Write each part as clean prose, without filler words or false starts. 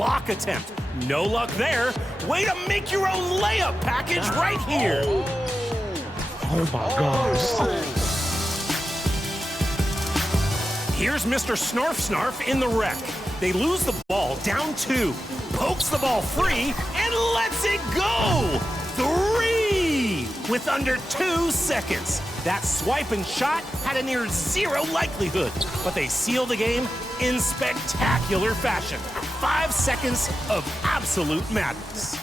block attempt. No luck there. Way to make your own layup package right here. Oh my gosh. Here's Mr. Snarf Snarf in the wreck. They lose the ball down 2. Pokes the ball free and lets it go. 3 with under 2 seconds. That swipe and shot had a near 0 likelihood, but they seal the game in spectacular fashion. 5 seconds of absolute madness.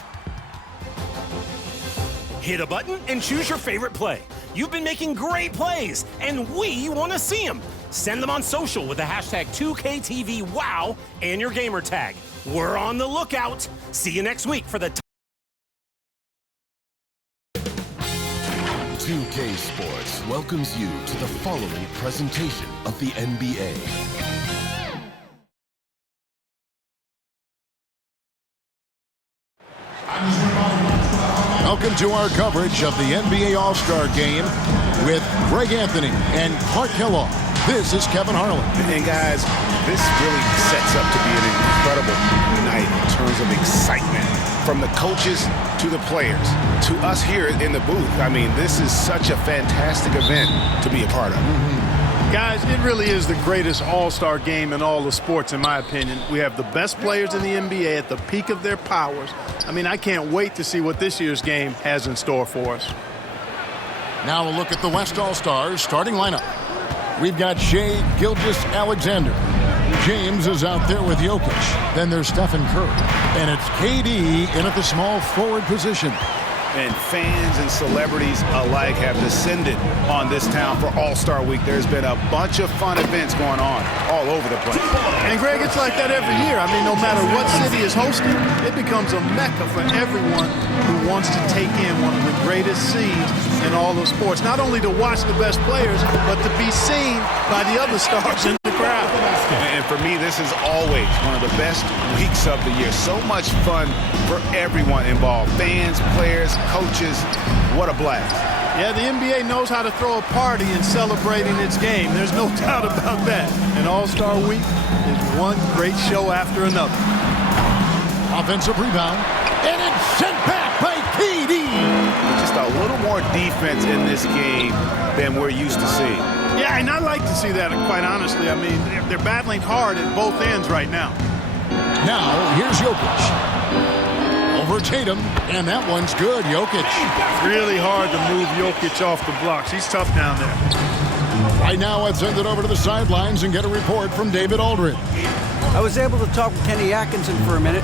Hit a button and choose your favorite play. You've been making great plays, and we want to see them. Send them on social with the hashtag 2KTVWOW and your gamer tag. We're on the lookout. See you next week for the 2K Sports welcomes you to the following presentation of the NBA. Welcome to our coverage of the NBA All-Star Game with Greg Anthony and Clark Kellogg. This is Kevin Harlan. And guys, this really sets up to be an incredible night in terms of excitement. From the coaches to the players, to us here in the booth. I mean, this is such a fantastic event to be a part of. Guys, it really is the greatest all-star game in all the sports, in my opinion. We have the best players in the NBA at the peak of their powers. I mean, I can't wait to see what this year's game has in store for us. Now a look at the West All-Stars starting lineup. We've got Shai Gilgeous-Alexander. James is out there with Jokic. Then there's Stephen Curry. And it's KD in at the small forward position. And fans and celebrities alike have descended on this town for All-Star Week. There's been a bunch of fun events going on all over the place. And, Greg, it's like that every year. I mean, no matter what city is hosting, it becomes a mecca for everyone who wants to take in one of the greatest scenes in all of sports. Not only to watch the best players, but to be seen by the other stars in the crowd. And for me, this is always one of the best weeks of the year. So much fun for everyone involved. Fans, players, coaches. What a blast. Yeah, the NBA knows how to throw a party in celebrating its game. There's no doubt about that. And All-Star Week is one great show after another. Offensive rebound. And it's sent back by KD. Just a little more defense in this game than we're used to seeing. Yeah, and I like to see that, quite honestly. I mean, they're battling hard at both ends right now. Now, here's Jokic. Over Tatum, and that one's good. Jokic. Really hard to move Jokic off the blocks. He's tough down there. Right now, let's send it over to the sidelines and get a report from David Aldridge. I was able to talk with Kenny Atkinson for a minute.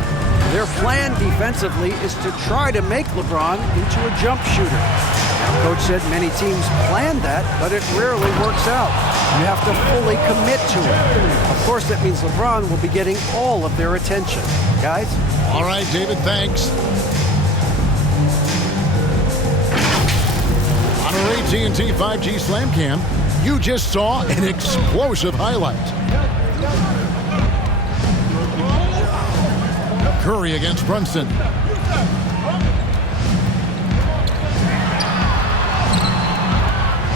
Their plan defensively is to try to make LeBron into a jump shooter. Coach said many teams plan that, but it rarely works out. You have to fully commit to it. Of course, that means LeBron will be getting all of their attention. Guys? All right, David, thanks. On our AT&T 5G Slam Cam, you just saw an explosive highlight. Curry against Brunson.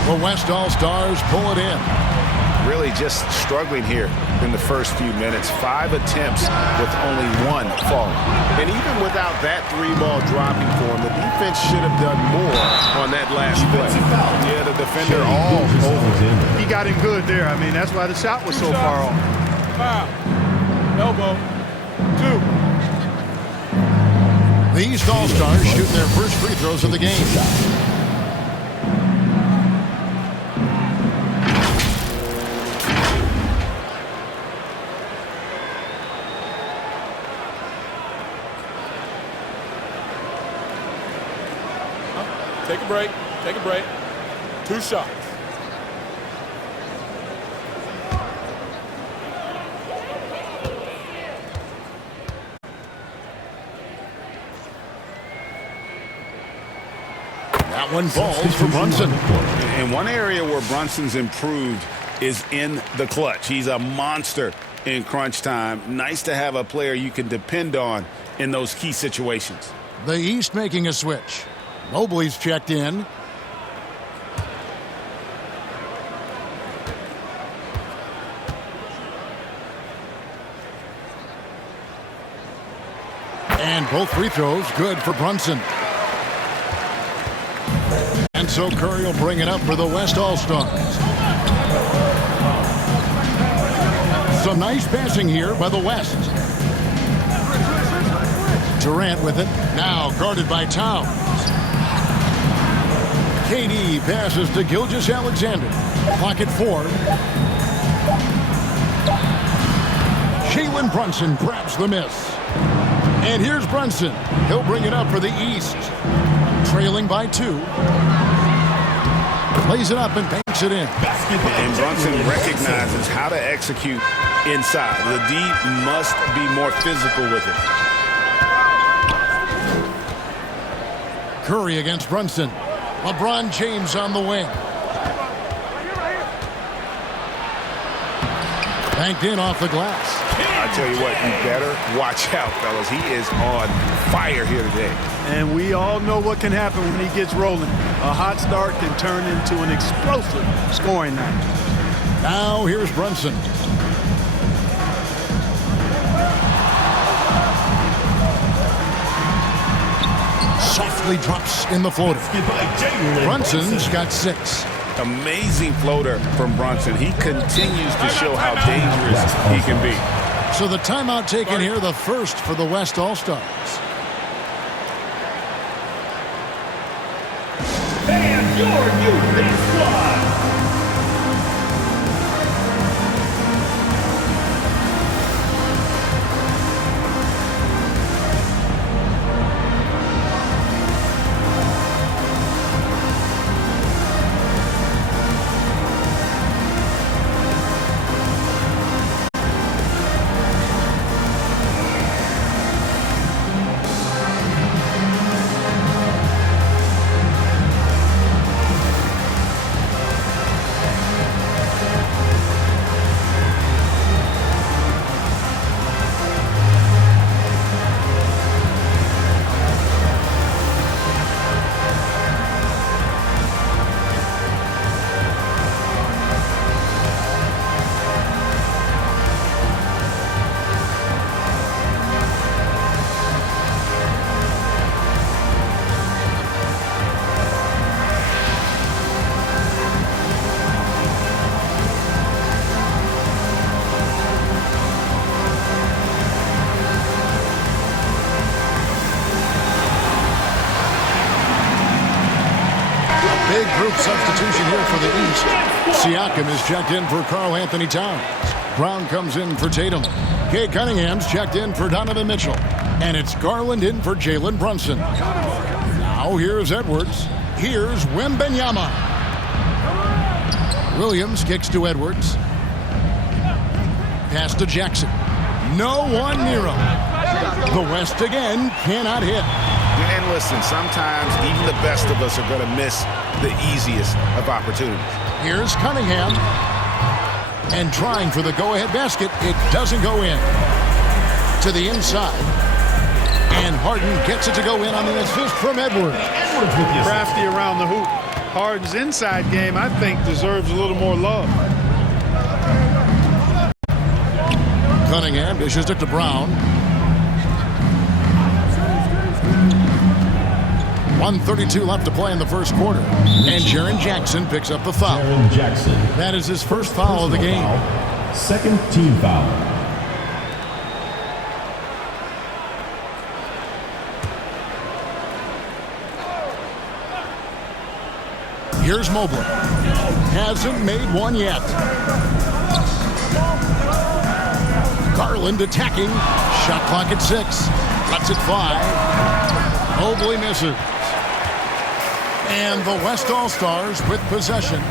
The West All-Stars pull it in. Really just struggling here in the first few minutes. 5 attempts with only 1 falling. And even without that 3-ball dropping for him, the defense should have done more on that last play. Yeah, the defender all over. He got him good there. I mean, that's why the shot was so far off. Foul. Elbow. 2. The East All-Stars shooting their first free throws of the game. Take a break. Take a break. 2 shots. That one falls for Brunson. And one area where Brunson's improved is in the clutch. He's a monster in crunch time. Nice to have a player you can depend on in those key situations. The East making a switch. Mobley's checked in. And both free throws good for Brunson. And so Curry will bring it up for the West All-Stars. Some nice passing here by the West. Durant with it. Now guarded by Towns. KD passes to Gilgeous-Alexander. Clock at 4. Jalen Brunson grabs the miss. And here's Brunson. He'll bring it up for the East. Trailing by 2. Plays it up and banks it in. And Brunson recognizes how to execute inside. The D must be more physical with it. Curry against Brunson. LeBron James on the wing. Banked in off the glass. I tell you what, you better watch out, fellas. He is on fire here today. And we all know what can happen when he gets rolling. A hot start can turn into an explosive scoring night. Now here's Brunson. Softly drops in the floater. Brunson's got 6. Amazing floater from Brunson. He continues to show how dangerous he can be. So the timeout taken here, the first for the West All-Stars. And your new big squad. Big group substitution here for the East. Siakam is checked in for Karl-Anthony Towns. Brown comes in for Tatum. Cade Cunningham's checked in for Donovan Mitchell. And it's Garland in for Jalen Brunson. Now here's Edwards. Here's Wembanyama. Williams kicks to Edwards. Pass to Jackson. No one near him. The West again cannot hit. And listen, sometimes even the best of us are going to miss the easiest of opportunities. Here's Cunningham. And trying for the go-ahead basket. It doesn't go in. To the inside. And Harden gets it to go in on the assist from Edwards. Crafty around the hoop. Harden's inside game, I think, deserves a little more love. Cunningham dishes it to Brown. 1:32 left to play in the first quarter. And Jaren Jackson picks up the foul. Jaren Jackson. That is his first foul of the game. Second team foul. Here's Mobley. Hasn't made one yet. Garland attacking. Shot clock at 6. Cuts it 5. Mobley misses. And the West All-Stars with possession.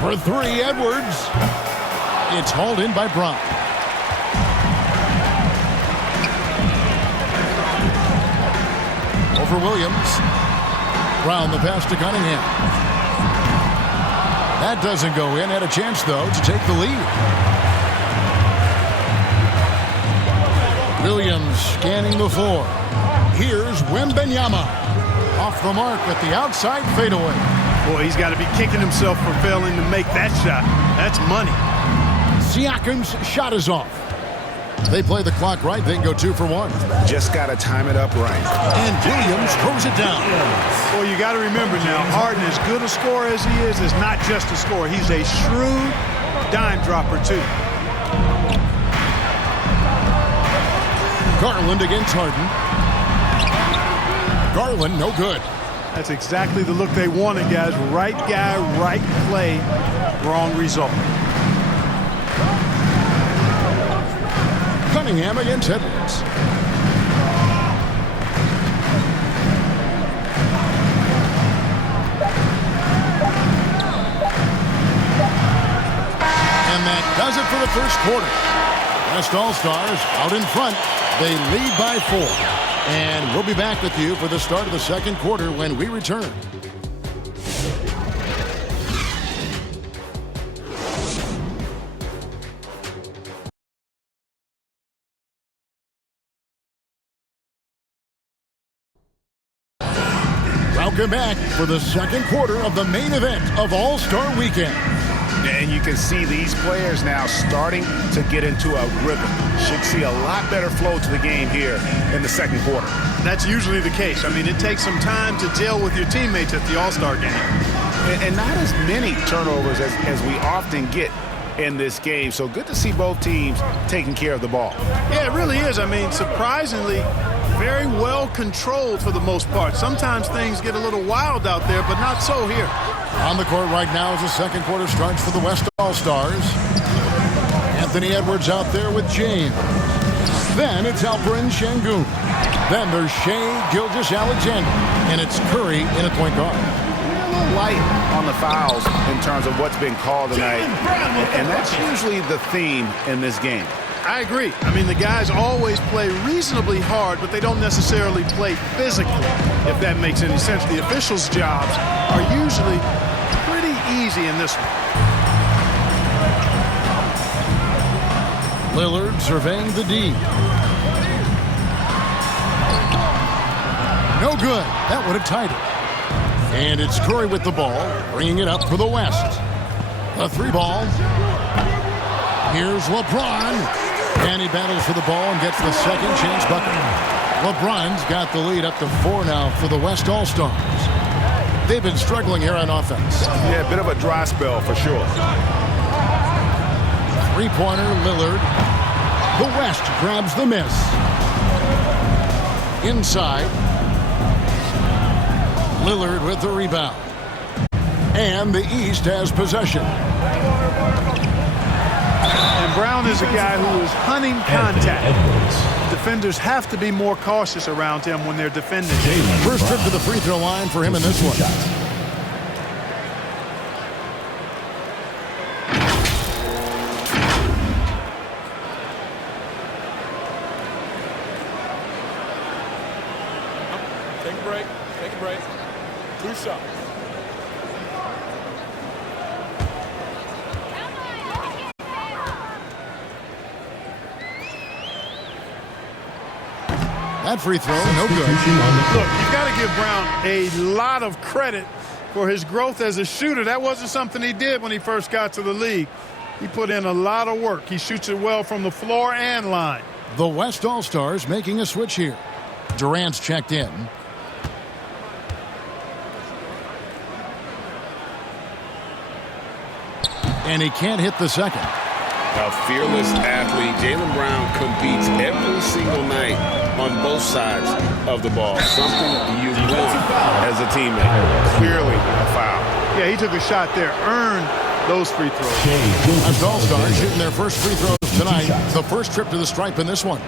For 3, Edwards. It's hauled in by Brown. Over Williams. Brown the pass to Cunningham. That doesn't go in. Had a chance, though, to take the lead. Williams scanning the floor. Here's Wembanyama. Off the mark at the outside fadeaway. Boy, he's got to be kicking himself for failing to make that shot. That's money. Siakam's shot is off. They play the clock right. They can go 2 for 1. Just got to time it up right. And Williams throws it down. Well, you got to remember now, Harden, as good a scorer as he is not just a scorer. He's a shrewd dime dropper, too. Garland against Harden. Garland, no good. That's exactly the look they wanted, guys. Right guy, right play, wrong result. Cunningham against Edwards. And that does it for the first quarter. West All-Stars out in front. They lead by 4. And we'll be back with you for the start of the second quarter when we return. Welcome back for the second quarter of the main event of All-Star Weekend. And you can see these players now starting to get into a rhythm. Should see a lot better flow to the game here in the second quarter. That's usually the case. I mean, it takes some time to gel with your teammates at the All-Star game. And not as many turnovers as we often get in this game. So good to see both teams taking care of the ball. Yeah, it really is. I mean, surprisingly, very well controlled for the most part. Sometimes things get a little wild out there, but not so here. On the court right now as the second quarter starts for the West All-Stars. Anthony Edwards out there with James. Then it's Alperen Sengun. Then there's Shai Gilgeous-Alexander. And it's Curry in at point guard. A little light on the fouls in terms of what's been called tonight. And that's usually the theme in this game. I agree. I mean, the guys always play reasonably hard, but they don't necessarily play physically, if that makes any sense. The officials' jobs are usually pretty easy in this one. Lillard surveying the D. No good. That would have tied it. And it's Curry with the ball, bringing it up for the West. The 3 ball. Here's LeBron. And he battles for the ball and gets the second chance bucket. LeBron's got the lead up to 4 now for the West All-Stars. They've been struggling here on offense. Yeah, a bit of a dry spell for sure. 3-pointer, Lillard. The West grabs the miss. Inside. Lillard with the rebound. And the East has possession. And Brown is a guy who is hunting contact. Defenders have to be more cautious around him when they're defending. First trip to the free throw line for him in this one. Take a break. Take a break. 2 shots. That free throw, no good. Look, you've got to give Brown a lot of credit for his growth as a shooter. That wasn't something he did when he first got to the league. He put in a lot of work. He shoots it well from the floor and line. The West All-Stars making a switch here. Durant's checked in. And he can't hit the second. A fearless athlete. Jaylen Brown competes every single night on both sides of the ball. Something you want as a teammate. Clearly a foul. Yeah, he took a shot there, earned those free throws. West All-Stars shooting their first free throws tonight. The first trip to the stripe in this one.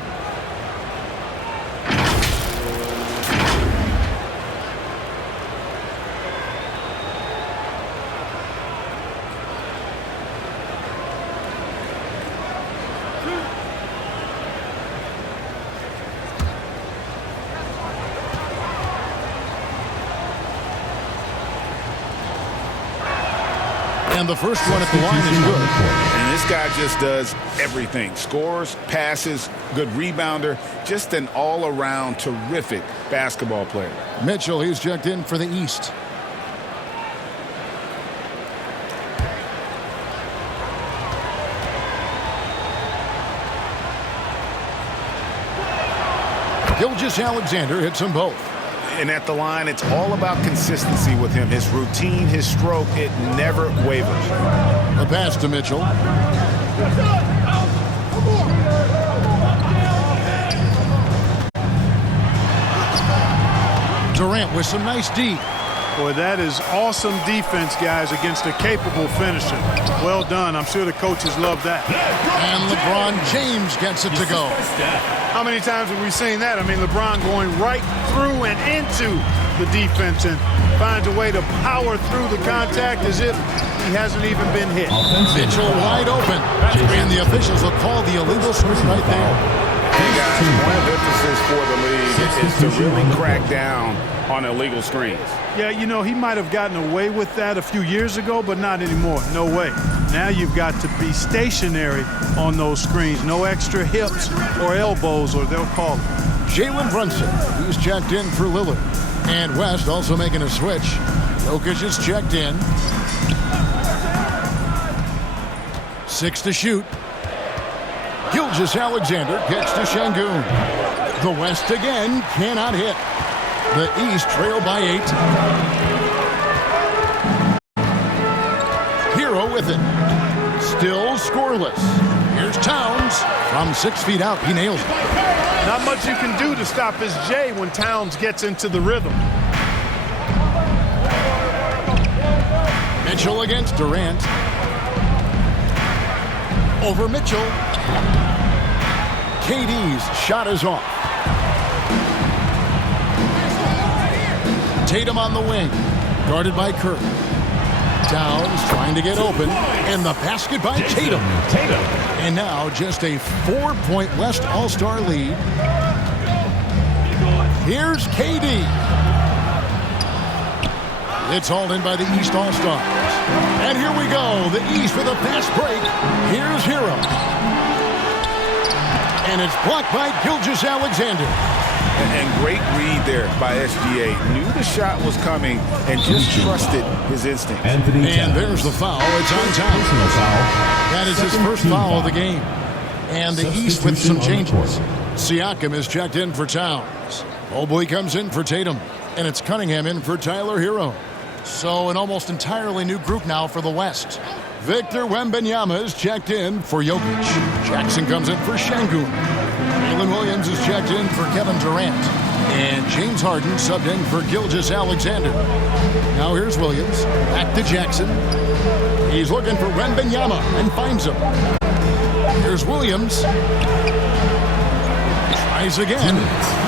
And the first one at the line is good. And this guy just does everything. Scores, passes, good rebounder. Just an all-around terrific basketball player. Mitchell, he's checked in for the East. Gilgeous-Alexander hits them both. And at the line, it's all about consistency with him. His routine, his stroke, it never wavers. The pass to Mitchell. Durant with some nice D. Boy, that is awesome defense, guys, against a capable finisher. Well done. I'm sure the coaches love that. And LeBron James gets it to go. How many times have we seen that? I mean, LeBron going right through and into the defense and finds a way to power through the contact as if he hasn't even been hit. Mitchell wide open. And the officials will call the illegal screen right there. Hey, guys, one of the emphasis for the league is to really crack down on illegal screens. Yeah, you know, he might have gotten away with that a few years ago, but not anymore. No way. Now you've got to be stationary on those screens. No extra hips or elbows, or they'll call it. Jalen Brunson, he's checked in for Lillard. And West also making a switch. Jokic is checked in. 6 to shoot. Gilgeous-Alexander gets to Şengün. The West again cannot hit. The East trail by 8. Hero with it. Still scoreless. Here's Towns. From 6 feet out, he nails it. Not much you can do to stop his J when Towns gets into the rhythm. Mitchell against Durant. Over Mitchell. KD's shot is off. Tatum on the wing, guarded by Curry. Towns trying to get open, and the basket by Tatum. And now just a 4-point West All-Star lead. Here's KD. It's hauled in by the East All-Stars. And here we go, the East with a fast break. Here's Hero. And it's blocked by Gilgeous-Alexander. And great read there by SGA. Knew the shot was coming and just trusted his instincts. And there's the foul. It's on time. That is his first foul of the game. And the East with some changes. Siakam is checked in for Towns. Mobley comes in for Tatum. And it's Cunningham in for Tyler Hero. So an almost entirely new group now for the West. Victor Wembanyama is checked in for Jokic. Jackson comes in for Şengün. Jalen Williams is checked in for Kevin Durant. And James Harden subbed in for Gilgeous-Alexander. Now here's Williams. Back to Jackson. He's looking for Wembanyama and finds him. Here's Williams. Tries again.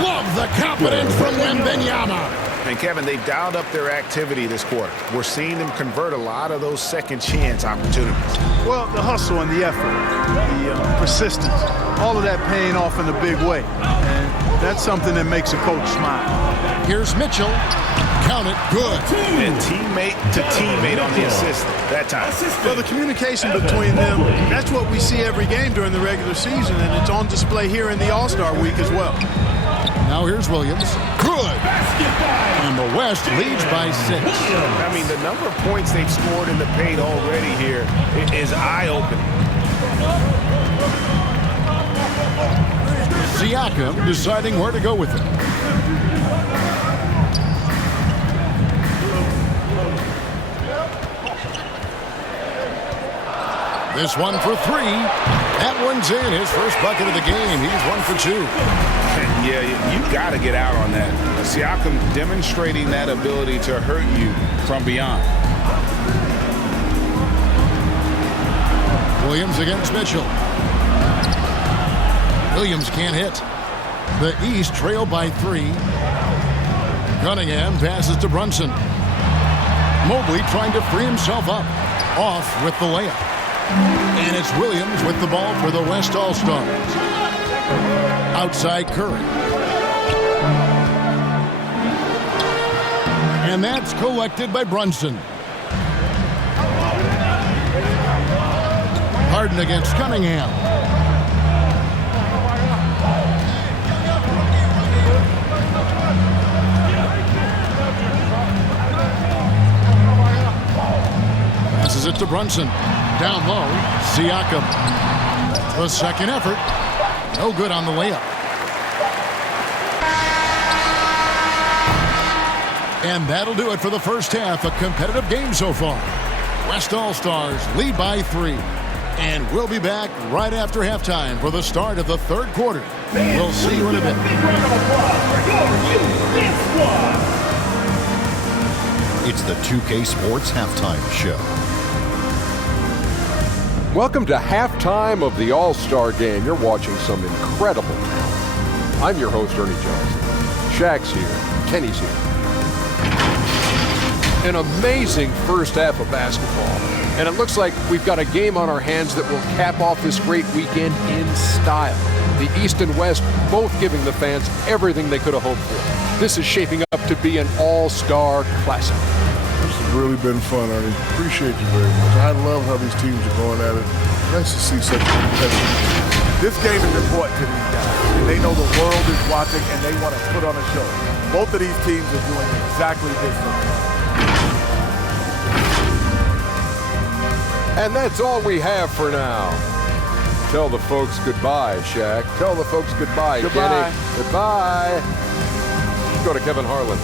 Love the confidence from Wembanyama. And Kevin, they've dialed up their activity this quarter. We're seeing them convert a lot of those second chance opportunities. Well, the hustle and the effort, the persistence, all of that paying off in a big way. And that's something that makes a coach smile. Here's Mitchell. Count it. Good. And teammate to teammate on the assist that time. Well, the communication between them, that's what we see every game during the regular season, and it's on display here in the All-Star week as well. Now here's Williams. Good. And the West leads by 6. I mean, the number of points they've scored in the paint already here is eye-opening. Siakam deciding where to go with it. This one for 3. That one's in. His first bucket of the game. He's 1 for 2. Yeah, you got to get out on that. Siakam demonstrating that ability to hurt you from beyond. Williams against Mitchell. Williams can't hit. The East trail by 3. Cunningham passes to Brunson. Mobley trying to free himself up. Off with the layup. And it's Williams with the ball for the West All-Stars. Outside Curry. And that's collected by Brunson. Harden against Cunningham. Passes it to Brunson. Down low, Siakam. The second effort. No good on the layup. And that'll do it for the first half. A competitive game so far. West All-Stars lead by 3. And we'll be back right after halftime for the start of the third quarter. We'll see you in a bit. It's the 2K Sports Halftime Show. Welcome to halftime of the All-Star Game. You're watching some incredible talent. I'm your host, Ernie Johnson. Shaq's here. Kenny's here. An amazing first half of basketball. And it looks like we've got a game on our hands that will cap off this great weekend in style. The East and West both giving the fans everything they could have hoped for. This is shaping up to be an all-star classic. This has really been fun, Ernie. Appreciate you very much. I love how these teams are going at it. Nice to see such competitive. This game is important to these guys. And they know the world is watching and they want to put on a show. Both of these teams are doing exactly this. And that's all we have for now. Tell the folks goodbye, Shaq. Tell the folks goodbye, Goodbye. Kenny. Goodbye. Let's go to Kevin Harlan.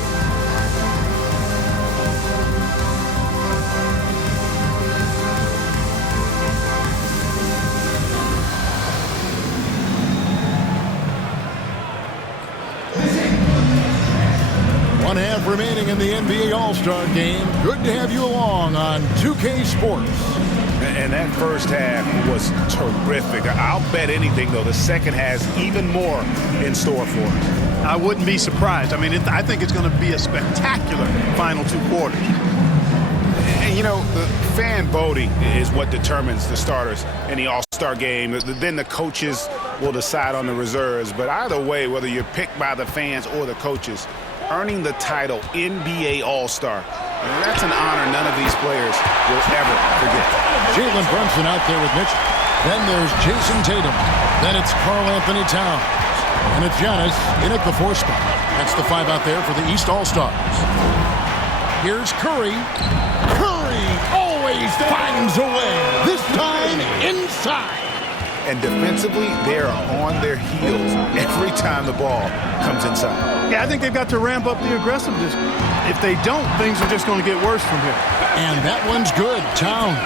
One half remaining in the NBA All-Star Game. Good to have you along on 2K Sports. And that first half was terrific. I'll bet anything, though, the second has even more in store for it. I wouldn't be surprised. I mean, I think it's going to be a spectacular final 2 quarters. And, you know, the fan voting is what determines the starters in the All-Star Game. Then the coaches will decide on the reserves. But either way, whether you're picked by the fans or the coaches, earning the title NBA All-Star, and that's an honor none of these players will ever forget. Jalen Brunson out there with Mitchell. Then there's Jason Tatum. Then it's Karl Anthony Towns. And it's Giannis in at the 4 spot. That's the 5 out there for the East All-Stars. Here's Curry. Curry always finds a way. This time inside. And defensively, they are on their heels every time the ball comes inside. Yeah, I think they've got to ramp up the aggressiveness. If they don't, things are just going to get worse from here. And that one's good. Towns.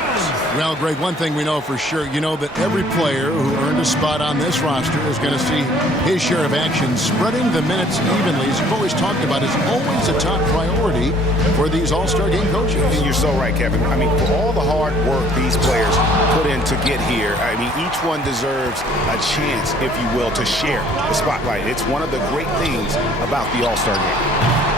Well, Greg, one thing we know for sure, you know that every player who earned a spot on this roster is going to see his share of action. Spreading the minutes evenly, as you've always talked about, is always a top priority for these All-Star Game coaches. And you're so right, Kevin. I mean, for all the hard work these players put in to get here, I mean, each one deserves a chance, if you will, to share the spotlight. It's one of the great things about the All-Star Game.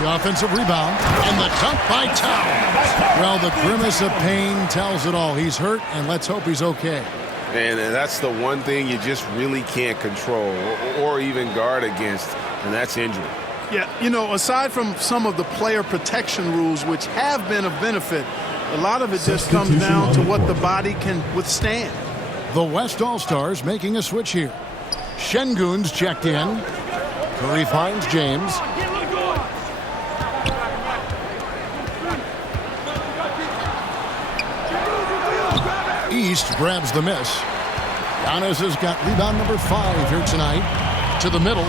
The offensive rebound and the dunk by Towns. Well, the grimace of pain tells it all. He's hurt, and let's hope he's okay. And that's the one thing you just really can't control or even guard against, and that's injury. Yeah, you know, aside from some of the player protection rules, which have been of benefit, a lot of it just comes down to what the body can withstand. The West All-Stars making a switch here. Şengün's checked in. Curry finds James. East grabs the miss. Giannis has got rebound number 5 here tonight. To the middle.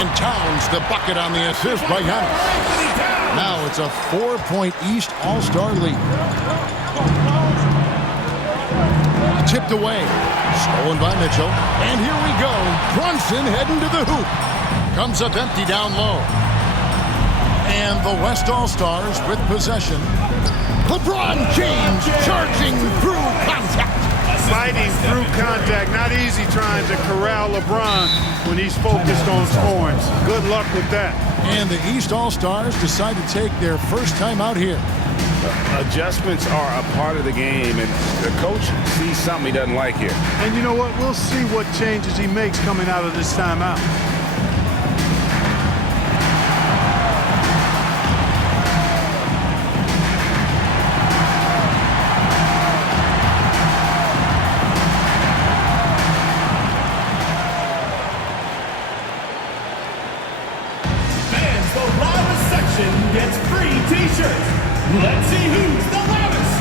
And Towns the bucket on the assist by Giannis. Now it's a 4-point East All-Star lead. Tipped away. Stolen by Mitchell. And here we go. Brunson heading to the hoop. Comes up empty down low. And the West All-Stars with possession. LeBron James charging through contact. Fighting through contact. Not easy trying to corral LeBron when he's focused on scoring. Good luck with that. And the East All-Stars decide to take their first time out here. Adjustments are a part of the game, and the coach sees something he doesn't like here. And you know what? We'll see what changes he makes coming out of this timeout. Gets free t-shirts. Let's see who's the loudest.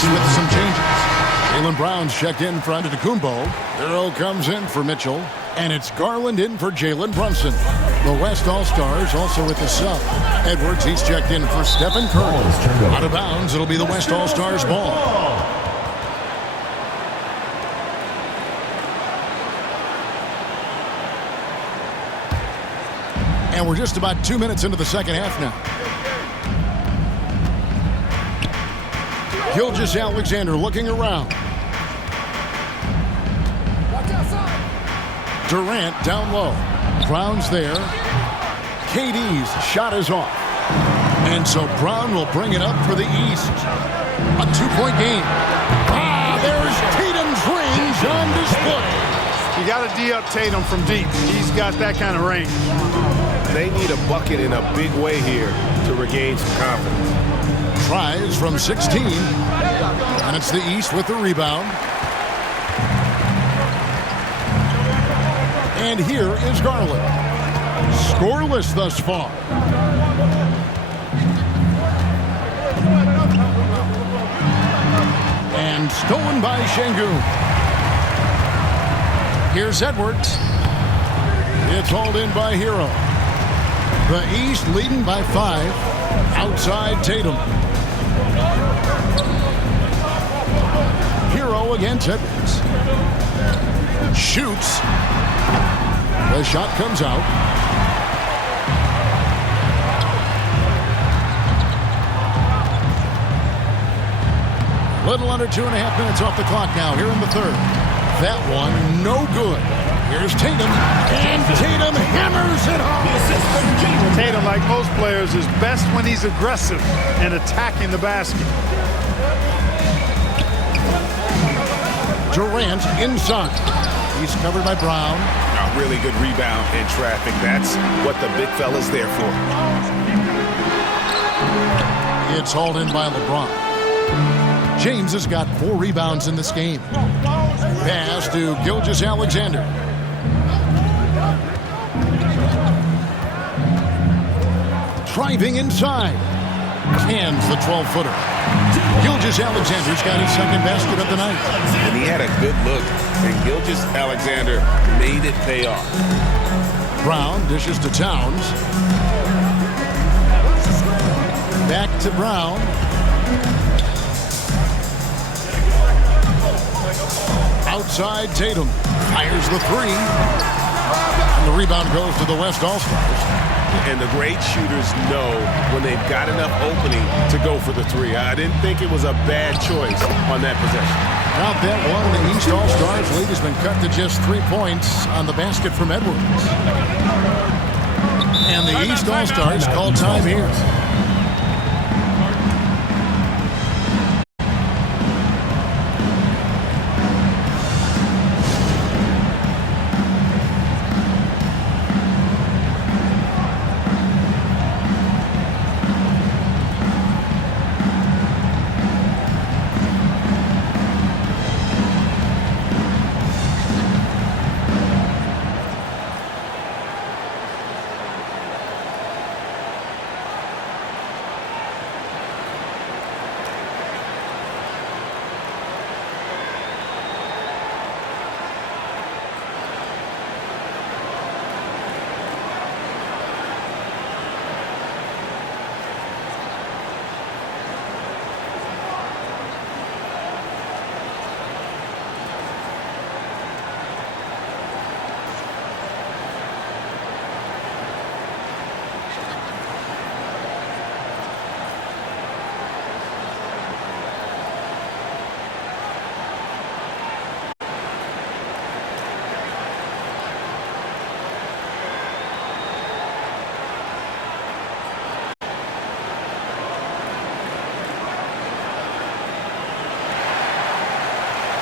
East with some changes. Jaylen Brown's checked in for Antetokounmpo. Hero comes in for Mitchell. And it's Garland in for Jalen Brunson. The West All-Stars also with the sub. Edwards, he's checked in for Stephen Curry. Out of bounds, it'll be the West All-Stars ball. And we're just about 2 minutes into the second half now. Gilgeous-Alexander looking around. Durant down low. Brown's there. KD's shot is off. And so Brown will bring it up for the East. A 2-point game. There's Tatum's range on display. You got to D up Tatum from deep. He's got that kind of range. They need a bucket in a big way here to regain some confidence. Tries from 16. And it's the East with the rebound. And here is Garland. Scoreless thus far. And stolen by Şengün. Here's Edwards. It's hauled in by Hero. The East leading by 5. Outside Tatum. Hero against Edwards. Shoots. The shot comes out. Little under 2.5 minutes off the clock now here in the third. That one no good. Here's Tatum, and Tatum hammers it home. Tatum, like most players, is best when he's aggressive and attacking the basket. Durant inside. He's covered by Brown. A really good rebound in traffic. That's what the big fella's there for. It's hauled in by LeBron. James has got 4 rebounds in this game. Pass to Gilgeous-Alexander. Driving inside. Hands the 12-footer. Gilgeous-Alexander's got his second basket of the night. And he had a good look. And Gilgeous-Alexander made it pay off. Brown dishes to Towns. Back to Brown. Outside Tatum. Fires the 3. And the rebound goes to the West All-Stars. And the great shooters know when they've got enough opening to go for the 3. I didn't think it was a bad choice on that possession. Out that one, the East All-Stars lead has been cut to just 3 points on the basket from Edwards. And the East All-Stars call time here.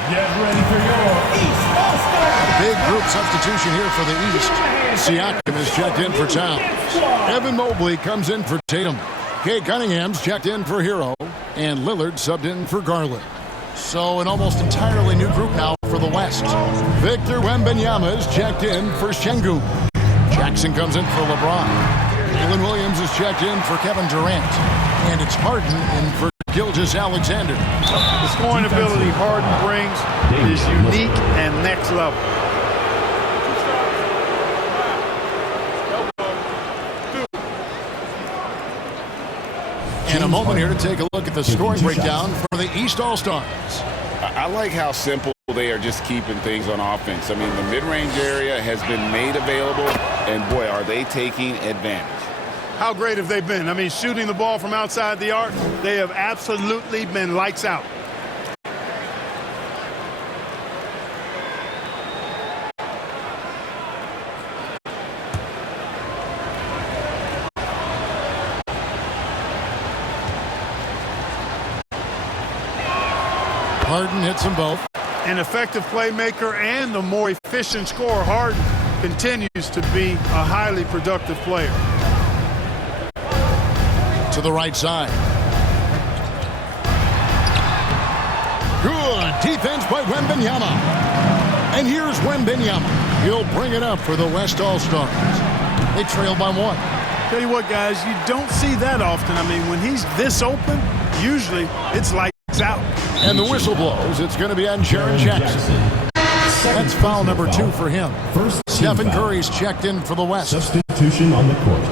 Get ready for your East All-Star. Big group substitution here for the East. Siakam is checked in for Towns. Evan Mobley comes in for Tatum. Kay Cunningham's checked in for Hero. And Lillard subbed in for Garland. So an almost entirely new group now for the West. Victor Wembanyama is checked in for Şengün. Jackson comes in for LeBron. Jalen Williams is checked in for Kevin Durant. And it's Harden in for Gilgeous-Alexander. The scoring ability Harden brings is unique and next level. And a moment here to take a look at the scoring breakdown for the East All-Stars. I like how simple they are just keeping things on offense. I mean, the mid-range area has been made available, and boy, are they taking advantage. How great have they been? I mean, shooting the ball from outside the arc, they have absolutely been lights out. Harden hits them both. An effective playmaker and the more efficient scorer, Harden continues to be a highly productive player. To the right side. Good defense by Wembanyama. And here's Wembanyama. He'll bring it up for the West All-Stars. They trail by 1. Tell you what, guys, you don't see that often. I mean, when he's this open, usually it's lights out. And the whistle blows. It's going to be on Jaren Jackson. That's foul number 2 for him. Stephen Curry's checked in for the West. Substitution on the court.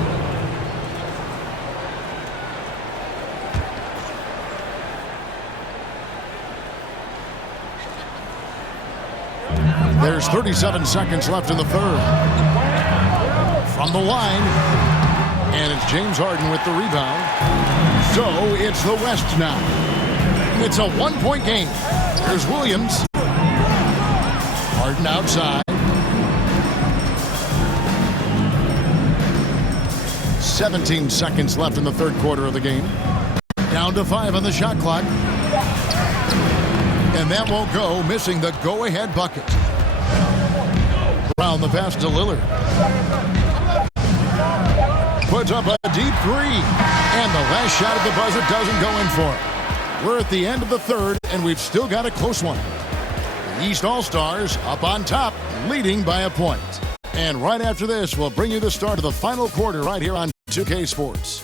There's 37 seconds left in the third. From the line. And it's James Harden with the rebound. So it's the West now. It's a 1-point game. Here's Williams. Harden outside. 17 seconds left in the third quarter of the game. Down to 5 on the shot clock. And that won't go, missing the go-ahead bucket. Brown the pass to Lillard. Puts up a deep 3. And the last shot at the buzzer doesn't go in for it. We're at the end of the third, and we've still got a close one. The East All-Stars up on top, leading by a point. And right after this, we'll bring you the start of the final quarter right here on 2K Sports.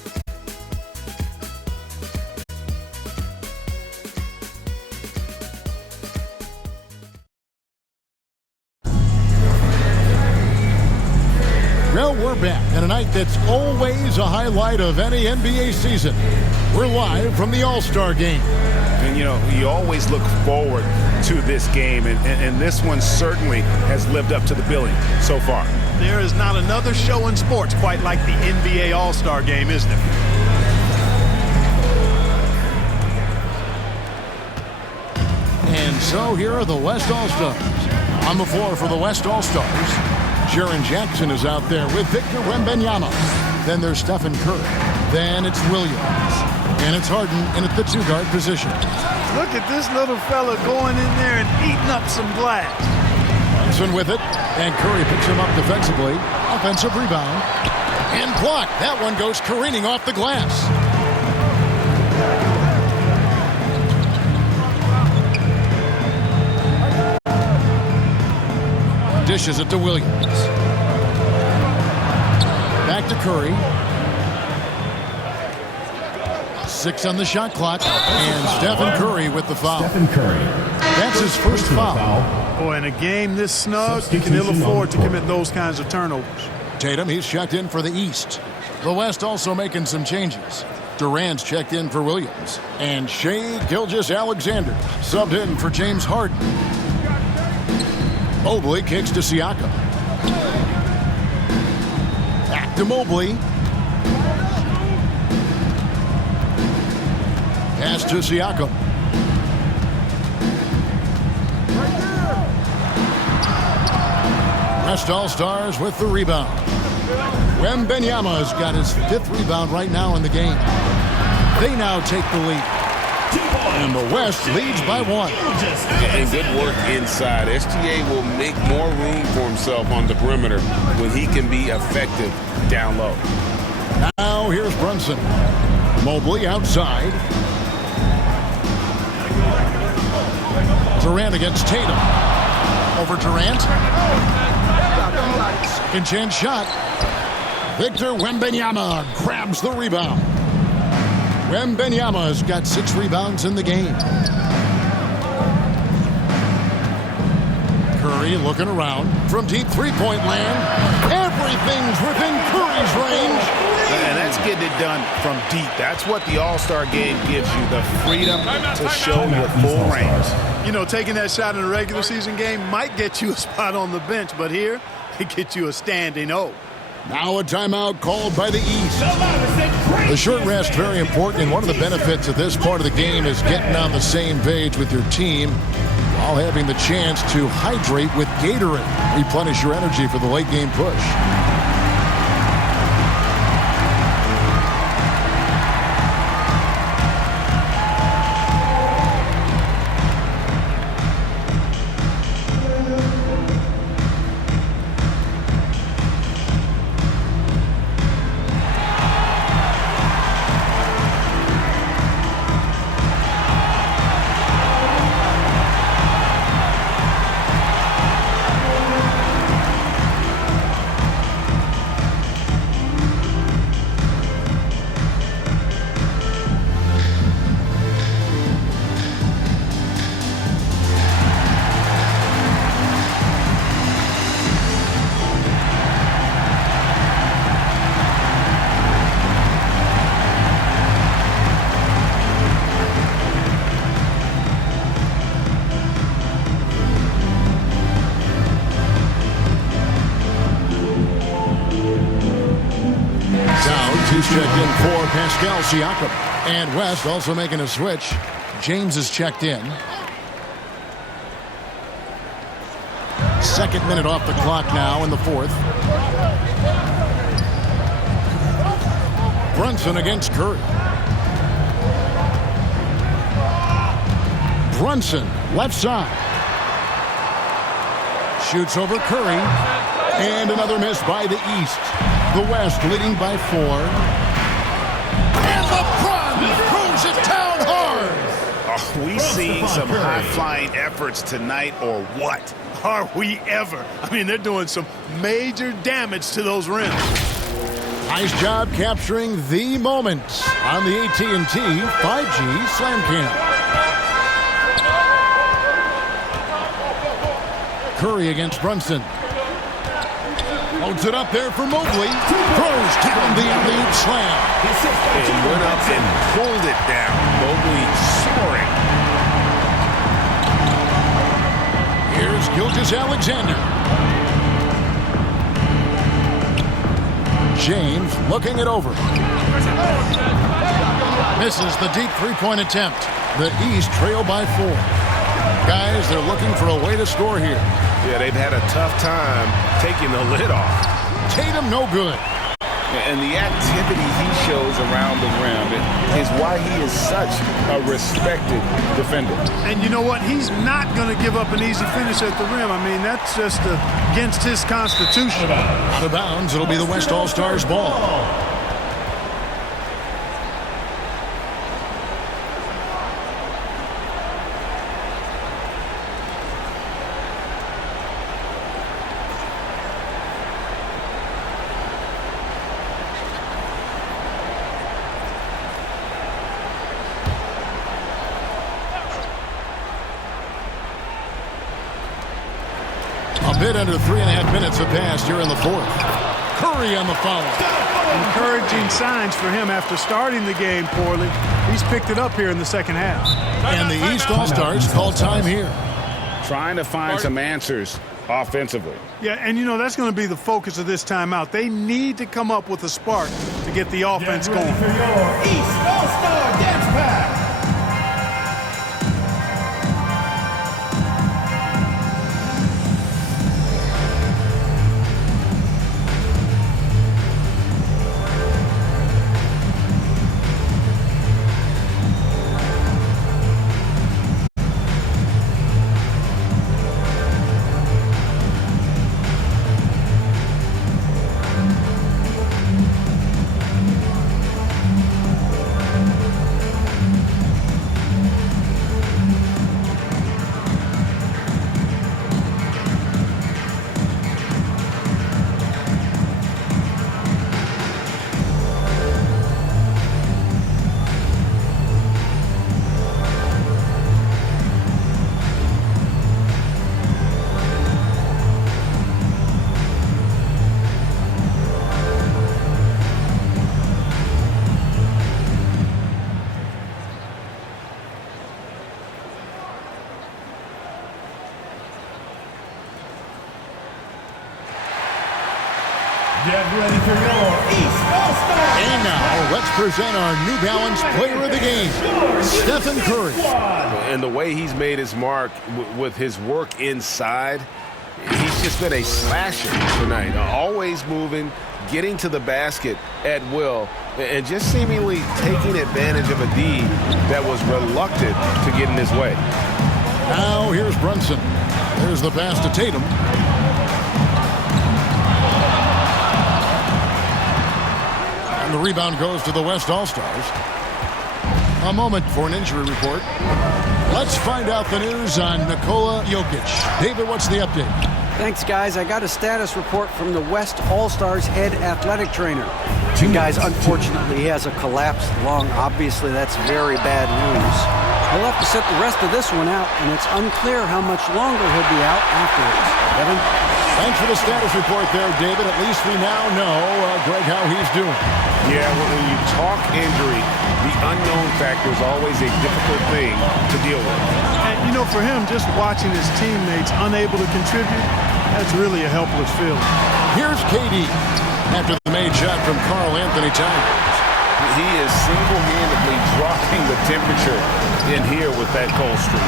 Well, we're back on a night that's always a highlight of any NBA season. We're live from the All-Star Game. And, you know, you always look forward to this game, and this one certainly has lived up to the billing so far. There is not another show in sports quite like the NBA All-Star Game, is there? And so here are the West All-Stars. On the floor for the West All-Stars, Jaren Jackson is out there with Victor Wembanyama. Then there's Stephen Curry. Then it's Williams. And it's Harden in at the 2-guard position. Look at this little fella going in there and eating up some glass. Brunson with it. And Curry picks him up defensively. Offensive rebound. And blocked. That one goes careening off the glass. Dishes it to Williams. Back to Curry. 6 on the shot clock. And Stephen Curry with the foul. Stephen Curry. That's his first foul. Boy, in a game this snug, you can ill afford to commit those kinds of turnovers. Tatum, he's checked in for the East. The West also making some changes. Durant's checked in for Williams. And Shai Gilgeous-Alexander subbed in for James Harden. Mobley kicks to Siakam. Back to Mobley. Pass to Siakam. West All-Stars with the rebound. Wembanyama's got his 5th rebound right now in the game. They now take the lead. And the West leads by 1. And good work inside. SGA will make more room for himself on the perimeter when he can be effective down low. Now here's Brunson. Mobley outside. Durant against Tatum. Over Durant. Second chance shot. Victor Wembanyama grabs the rebound. Wembanyama's got 6 rebounds in the game. Curry looking around from deep three-point land. Everything's within Curry's range. And that's getting it done from deep. That's what the All-Star game gives you, the freedom to show your full range. You know, taking that shot in a regular season game might get you a spot on the bench, but here, it gets you a standing O. Now a timeout called by the East. The short rest, very important, and one of the benefits of this part of the game is getting on the same page with your team while having the chance to hydrate with Gatorade. Replenish your energy for the late game push. Checked in for Pascal Siakam. And West also making a switch. James is checked in. Second minute off the clock now in the fourth. Brunson against Curry. Brunson, left side. Shoots over Curry. And another miss by the East. The West leading by 4. And LeBron throws it down hard. Are we seeing some high-flying efforts tonight or what? Are we ever? I mean, they're doing some major damage to those rims. Nice job capturing the moment on the AT&T 5G Slam Cam. Curry against Brunson. Loads it up there for Mobley. Throws down the alley-oop slam. And went up and pulled it down. Mobley soaring. Here's Gilgeous-Alexander. James looking it over. Misses the deep three-point attempt. The East trail by 4. Guys, they're looking for a way to score here. Yeah, they've had a tough time taking the lid off. Tatum no good. And the activity he shows around the rim is why he is such a respected defender. And you know what? He's not going to give up an easy finish at the rim. I mean, that's just against his constitution. Out of bounds, it'll be the West All-Stars ball. A bit under 3.5 minutes have passed here in the fourth. Curry on the foul. Encouraging signs for him after starting the game poorly. He's picked it up here in the second half. And the East All-Stars call time here. Trying to find some answers offensively. Yeah, and you know, that's going to be the focus of this timeout. They need to come up with a spark to get the offense going. For your East All-Star Dance Pack. ready for your East All-Star. And now, let's present our New Balance Player of the Game, Stephen Curry. And the way he's made his mark with his work inside, he's just been a slasher tonight. Always moving, getting to the basket at will, and just seemingly taking advantage of a D that was reluctant to get in his way. Now here's Brunson. There's the pass to Tatum. And the rebound goes to the West All-Stars. A moment for an injury report. Let's find out the news on Nikola Jokic. David, what's the update? Thanks, guys. I got a status report from the West All-Stars head athletic trainer. Guys, unfortunately, he has a collapsed lung. Obviously, that's very bad news. He'll have to sit the rest of this one out, and it's unclear how much longer he'll be out afterwards. Kevin? Thanks for the status report there, David. At least we now know, Greg, how he's doing. Yeah, when you talk injury, the unknown factor is always a difficult thing to deal with. And, you know, for him, just watching his teammates unable to contribute, that's really a helpless feeling. Here's KD after the made shot from Karl Anthony Towns. He is single-handedly dropping the temperature in here with that cold streak.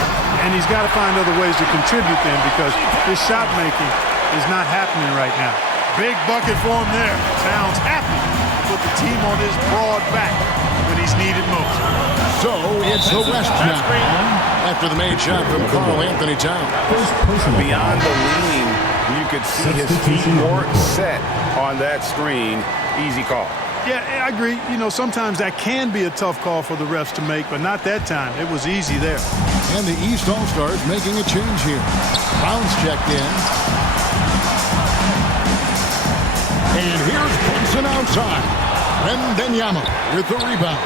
And he's got to find other ways to contribute then, because his shot making is not happening right now. Big bucket for him there. Towns happy to put the team on his broad back when he's needed most. So it's the West now after the made shot from Karl Anthony Towns. Beyond the lean, you could see his feet more set on that screen. Easy call. Yeah, I agree. You know, sometimes that can be a tough call for the refs to make, but not that time. It was easy there. And the East All-Stars making a change here. Bounce checked in. And here's Brunson outside. Wembanyama with the rebound.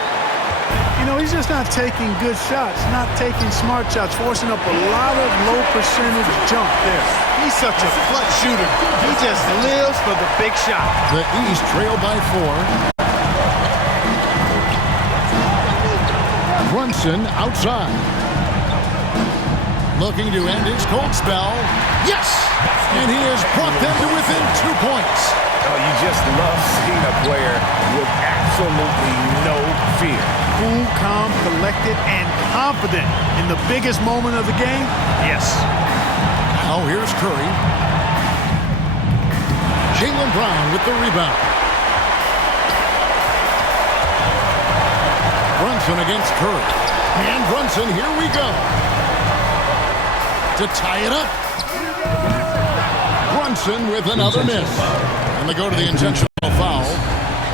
You know, he's just not taking good shots, not taking smart shots, forcing up a lot of low percentage jump there. He's such a clutch shooter. He just lives for the big shot. The East trail by 4. Brunson outside. Looking to end his cold spell. Yes! And he has brought them to within 2 points. Oh, you just love seeing a player with absolutely no fear. Cool, calm, collected, and confident in the biggest moment of the game? Yes. Now here's Curry. Jaylen Brown with the rebound. Brunson against Curry. And Brunson, here we go. To tie it up. Brunson with another miss. And they go to the intentional foul.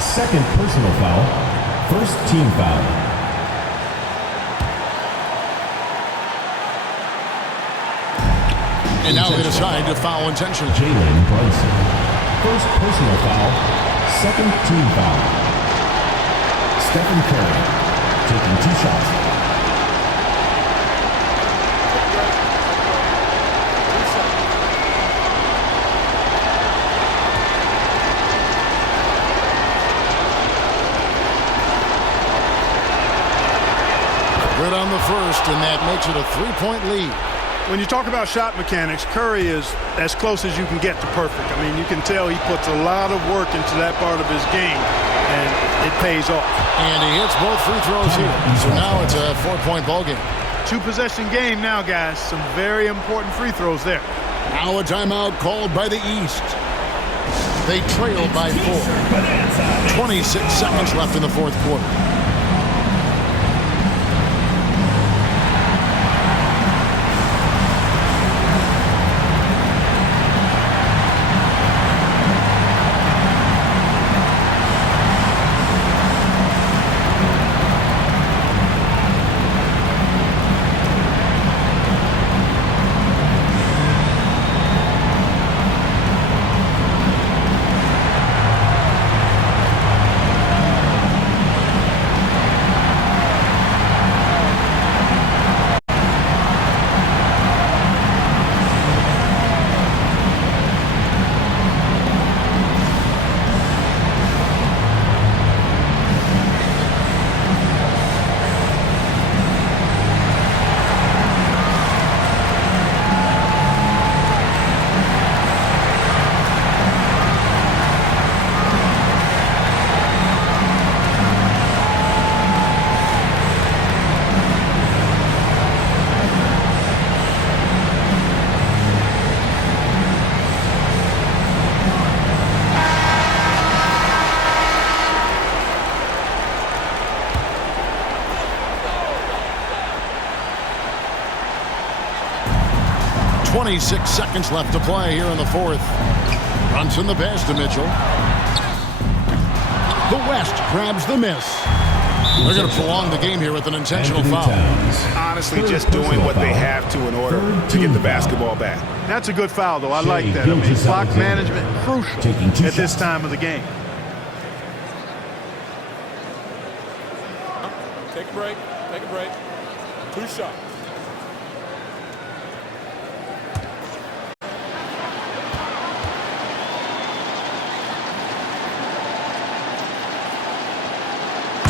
Second personal foul. First team foul. And now they decide to foul intentionally. Jalen Brunson. First personal foul. Second team foul. Stephen Curry taking 2 shots. Good on the first, and that makes it a 3-point lead. When you talk about shot mechanics, Curry is as close as you can get to perfect. I mean, you can tell he puts a lot of work into that part of his game, and it pays off. And he hits both free throws here. So now it's a 4-point ball game. 2-possession game now, guys. Some very important free throws there. Now a timeout called by the East. They trail by 4. 26 seconds left in the fourth quarter. 26 seconds left to play here in the fourth. Brunson the pass to Mitchell. The West grabs the miss. They're going to prolong the game here with an intentional foul. Honestly, just doing what they have to in order to get the basketball back. That's a good foul, though. I like that. I mean, clock management crucial at this time of the game. Take a break. Take a break. 2 shots.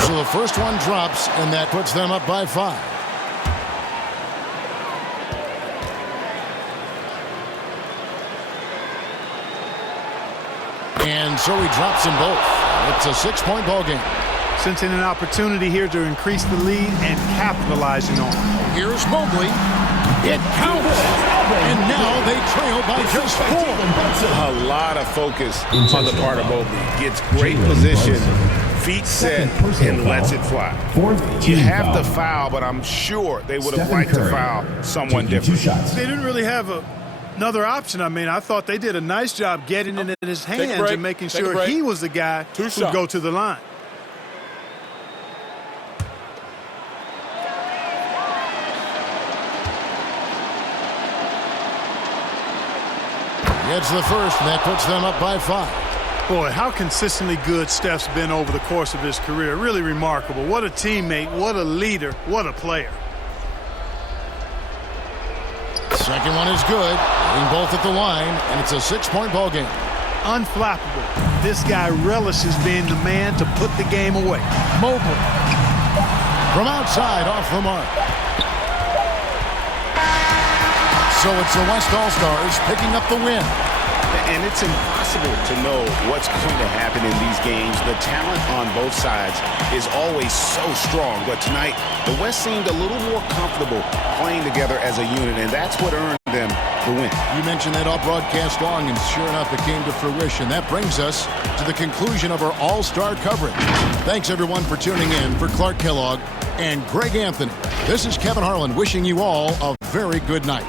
So the first one drops, and that puts them up by 5. And so he drops them both. It's a 6-point ball game. Sensing an opportunity here to increase the lead and capitalizing on it. Here's Mobley. It counts. And now they trail by just 4. A lot of focus on the part of Mobley. Gets great position, feet set, and lets it fly. You have the foul, but I'm sure they would have liked to foul someone different. They didn't really have another option. I mean, I thought they did a nice job getting it in his hands and making sure he was the guy who would go to the line. Gets the first, and that puts them up by 5. Boy, how consistently good Steph's been over the course of his career. Really remarkable. What a teammate, what a leader, what a player. Second one is good. Getting both at the line, and it's a 6-point ball game. Unflappable. This guy relishes being the man to put the game away. Mobley. From outside, off the mark. So it's the West All-Stars picking up the win. And it's impossible to know what's going to happen in these games. The talent on both sides is always so strong. But tonight, the West seemed a little more comfortable playing together as a unit, and that's what earned them the win. You mentioned that all broadcast long, and sure enough, it came to fruition. That brings us to the conclusion of our All-Star coverage. Thanks, everyone, for tuning in. For Clark Kellogg and Greg Anthony, this is Kevin Harlan wishing you all a very good night.